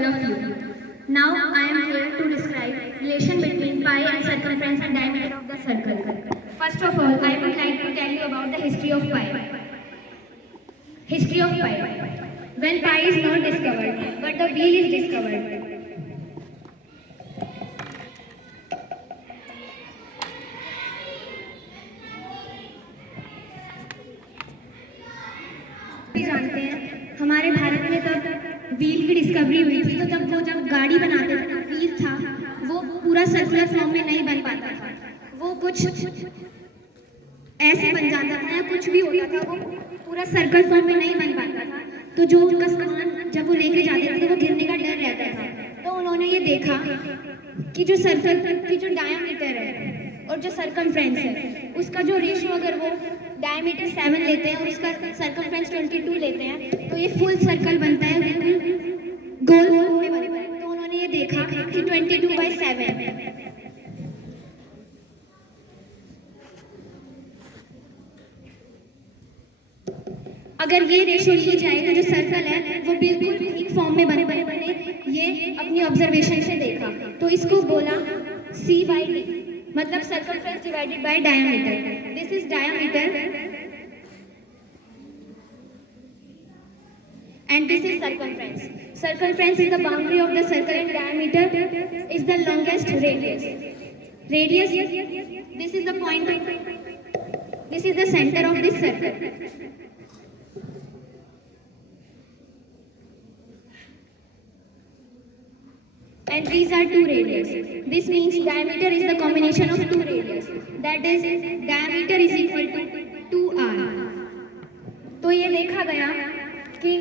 all of you. Now I am here to describe relation between pi and circumference and diameter of the circle. First of all, I would like to tell you about the history of pi. History of pi. When pi is not discovered, but the wheel is discovered. जानते हैं हमारे भारत में तब wheel की discovery हुई थी, तो जब गाड़ी बनाते थे तो व्हील था वो पूरा सर्कुलर फॉर्म में नहीं बन पाता था, वो कुछ ऐसे बन जाता था या कुछ भी होता था, वो पूरा सर्कल फॉर्म में नहीं बन पाता था। तो जो उनका सामान जब वो लेके जाते थे तो वो गिरने का डर रहता था। तो उन्होंने ये देखा कि जो सर्कल की जो डायामीटर है और जो सर्कमफ्रेंस है उसका जो रेशो अगर वो डायमीटर 7 लेते हैं और उसका सर्कमफ्रेंस 22 लेते हैं तो ये फुल सर्कल बनता है, बिल्कुल गोल में बनता है। तो उन्होंने ये देखा कि 22/7 अगर ये रेशो ली जाए तो जो सर्कल है वो बिल्कुल ठीक फॉर्म में बने। ये अपनी ऑब्जर्वेशन से देखा तो इसको बोला C/D, मतलब circumference divided by diameter. This is diameter and this is circumference. Circumference is the boundary of the circle and diameter is the longest radius. Radius, this is the point of, this is the center of this circle. And these are two radius. This means diameter is the combination of two radius. That is, diameter is equal to 2r. तो ये देखा गया कि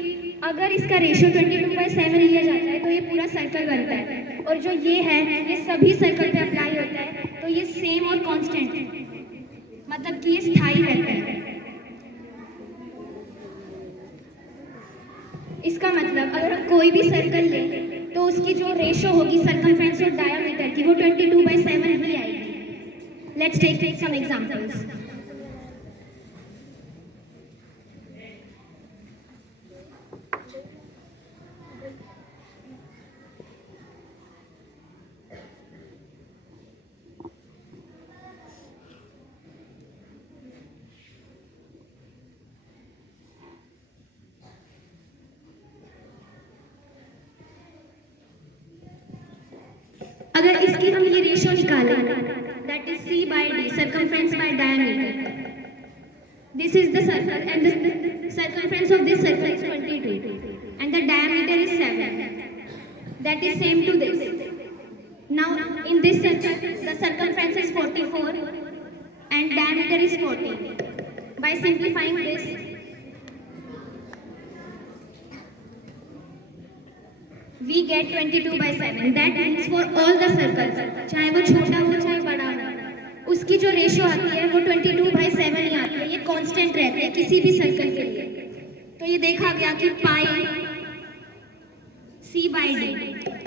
अगर इसका ratio 22/7 लिया जाता है तो ये पूरा सर्कल बनता है, और जो ये है ये सभी सर्कल पे अप्लाई होता है, तो ये सेम और कांस्टेंट है, मतलब कि ये स्थायी रहता है। इसका मतलब अगर हम कोई भी सर्कल लें तो उसकी जो रेशो होगी सर्कमफ्रेंस और डायामीटर की वो 22/7 ही आएगी। Let's take some examples. अगर इसकी हम ये रेशो निकालें, that is C/D, circumference by diameter. This is the circle and the circumference of this circle is 22 and the diameter is 7. That is same to this. Now in this circle the circumference is 44 and diameter is 40. By simplifying this, we get 22/7. That means for all the circles, चाहे वो छोटा हो चाहे बड़ा हो, उसकी जो ratio आती है वो 22/7 ही आती है। ये कांस्टेंट रहती है किसी भी सर्कल के लिए। तो ये देखा गया कि पाई C/D।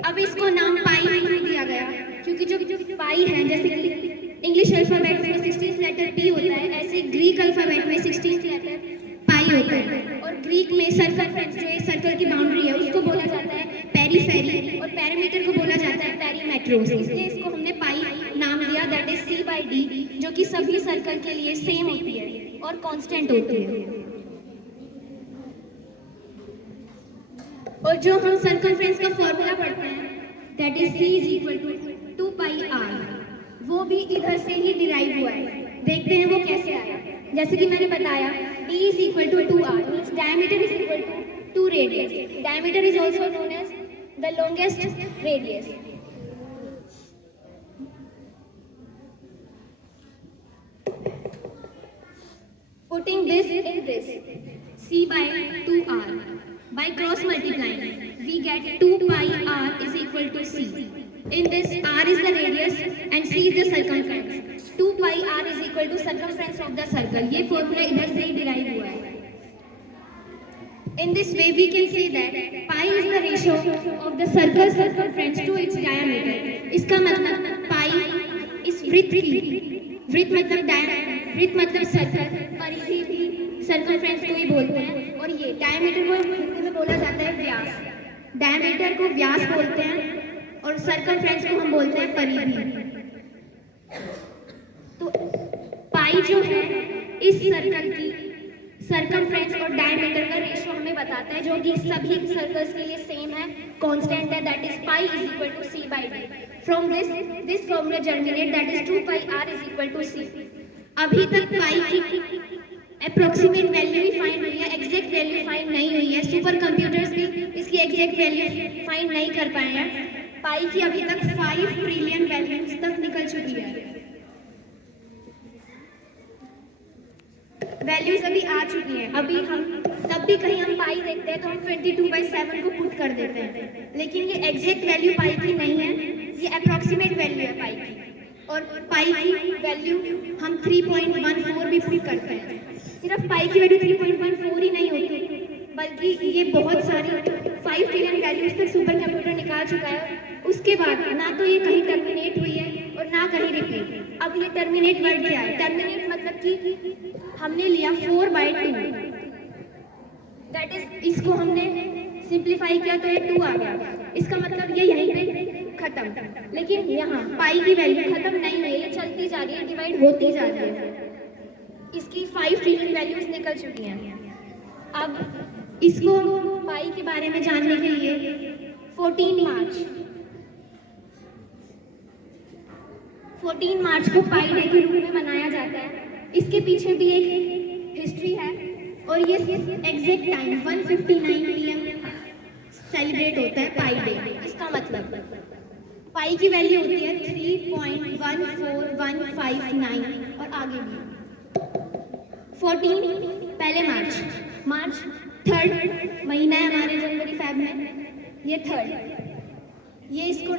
अब इसको नाम पाई क्यों दिया गया? क्योंकि जो पाई है, जैसे कि इंग्लिश अल्फाबेट में 16th लेटर P होता है, ऐसे ग्रीक अल्फाबेट में 16th लेटर पाई होता है। और ग्रीक में सर्कमफ्रेंस, जो एक सर्कल की बाउंड्री है, उसको बोला जाता है पेरीफेरी, और पेरीमीटर को बोला जाता है पेरीमेट्रोस। इसलिए इसको हमने पाई नाम दिया। दैट इज C/D, जो कि सभी सर्कल के लिए सेम होती है और कांस्टेंट होती है। और जो हम सर्कमफ्रेंस का फॉर्मूला पढ़ते हैं, दैट इज C = 2πr, वो भी इधर से ही डिराइव हुआ है। देखते हैं वो कैसे आया। जैसे कि मैंने बताया, D = 2r, means diameter is equal to 2 radius. Diameter is also known as the longest radius. Putting this in this, C/2r, by cross multiplying, we get 2πr is equal to C. In this, r is the radius and C is the circumference. 2πr is equal to circumference of the circle. ये formula इधर से ही derive हुआ है। In this way, we can say that pi is the ratio of the circle circumference to its diameter. इसका मतलब pi इस वृत्त की, वृत्त मतलब diameter, वृत्त मतलब सर्कल, परिधि भी सर्कमफ्रेंस को ही बोलते हैं, और ये डायमीटर को हिंदी में बोला जाता है व्यास। डायमीटर को व्यास बोलते हैं और सरकमफ्रेंस को हम बोलते हैं परिधि। तो पाई जो है इस सर्कल की सरकमफ्रेंस और डायमीटर का रेशियो हमें बताता है, जो कि सभी सर्कल्स के लिए सेम है, कांस्टेंट है, that is pi is equal to C by D. From this formula germinate, that is 2 pi r is equal to C. अभी तक पाई की अप्रोक्सीमेट वैल्यू ही फाइंड हुई है, एग्जैक्ट वैल्यू फाइंड नहीं हुई है। सुपर कंप्यूटर्स भी इसकी एग्जैक्ट वैल्यू फाइंड नहीं कर पाए हैं। पाई की अभी तक 5 ट्रिलियन वैल्यूज तक निकल चुकी है, वैल्यूज अभी आ चुकी हैं। अभी हम तब भी कहीं हम पाई देखते हैं तो हम 22/7 को पुट कर देते हैं, लेकिन ये एग्जैक्ट वैल्यू पाई की नहीं है, ये अप्रोक्सीमेट वैल्यू है पाई की। और पाई की वैल्यू हम 3.14 भी पुट करते हैं। सिर्फ पाई की वैल्यू 3.14 ही नहीं होती, बल्कि ये बहुत सारी 5 ट्रिलियन वैल्यूज तक सुपर कंप्यूटर निकाल चुका है। उसके बाद ना तो ये कहीं टर्मिनेट हुई है और ना कहीं रिपीट। अब ये टर्मिनेट वर्ड क्या है? टर्मिनेट मतलब कि हमने लिया 4/2, दैट इज, इसको हमने सिंप्लीफाई किया तो ये 2 आ गया। इसका मतलब ये यहीं पे खत्म। लेकिन यहाँ पाई की वैल्यू खत्म नहीं हुई है, ये चलती जा रही है, डिवाइड होती जा रही है। इसकी 5 ट्रिलियन वैल्यूज निकल चुकी हैं। अब इसको पाई के बारे में जानने के लिए 14 मार्च को पाई डे के रूप में मनाया जाता है। इसके पीछे भी एक हिस्ट्री है और ये एग्जैक्ट टाइम 1:59 PM सेलिब्रेट होता है पाई डे। इसका मतलब पाई की वैल्यू होती है 3.14159 और आगे भी 14 पहले मार्च 3rd महीना है हमारे जनवरी फैब में, ये 3rd, ये इसको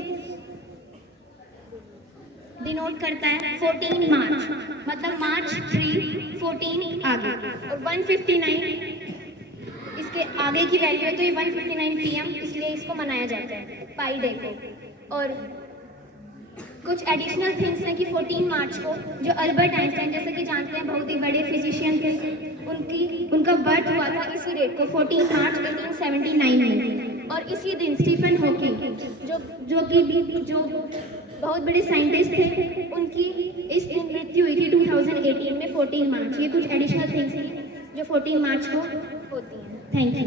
डिनोट करता है 14 मार्च, मतलब मार्च 3, 14 आगे और 1:59 इसके आगे की वैल्यू है, तो ये 1:59 PM, इसलिए इसको मनाया जाता है पाई डे को। और कुछ एडिशनल थिंग्स हैं कि 14 मार्च को जो अल्बर्ट आइंस्टाइन, जैसे कि जानते हैं बहुत ही बड़े फिजिशियन थे, उनका बर्थ हुआ था इसी डेट को 14 मार्च 1879 में। और इसी दिन स्टीफन हॉकिंग जो बहुत बड़े साइंटिस्ट थे, उनकी इस दिन मृत्यु हुई थी 2018 में 14 मार्च। ये कुछ एडिशनल थिंग्स थी जो 14 मार्च को होती हैं। Thank you.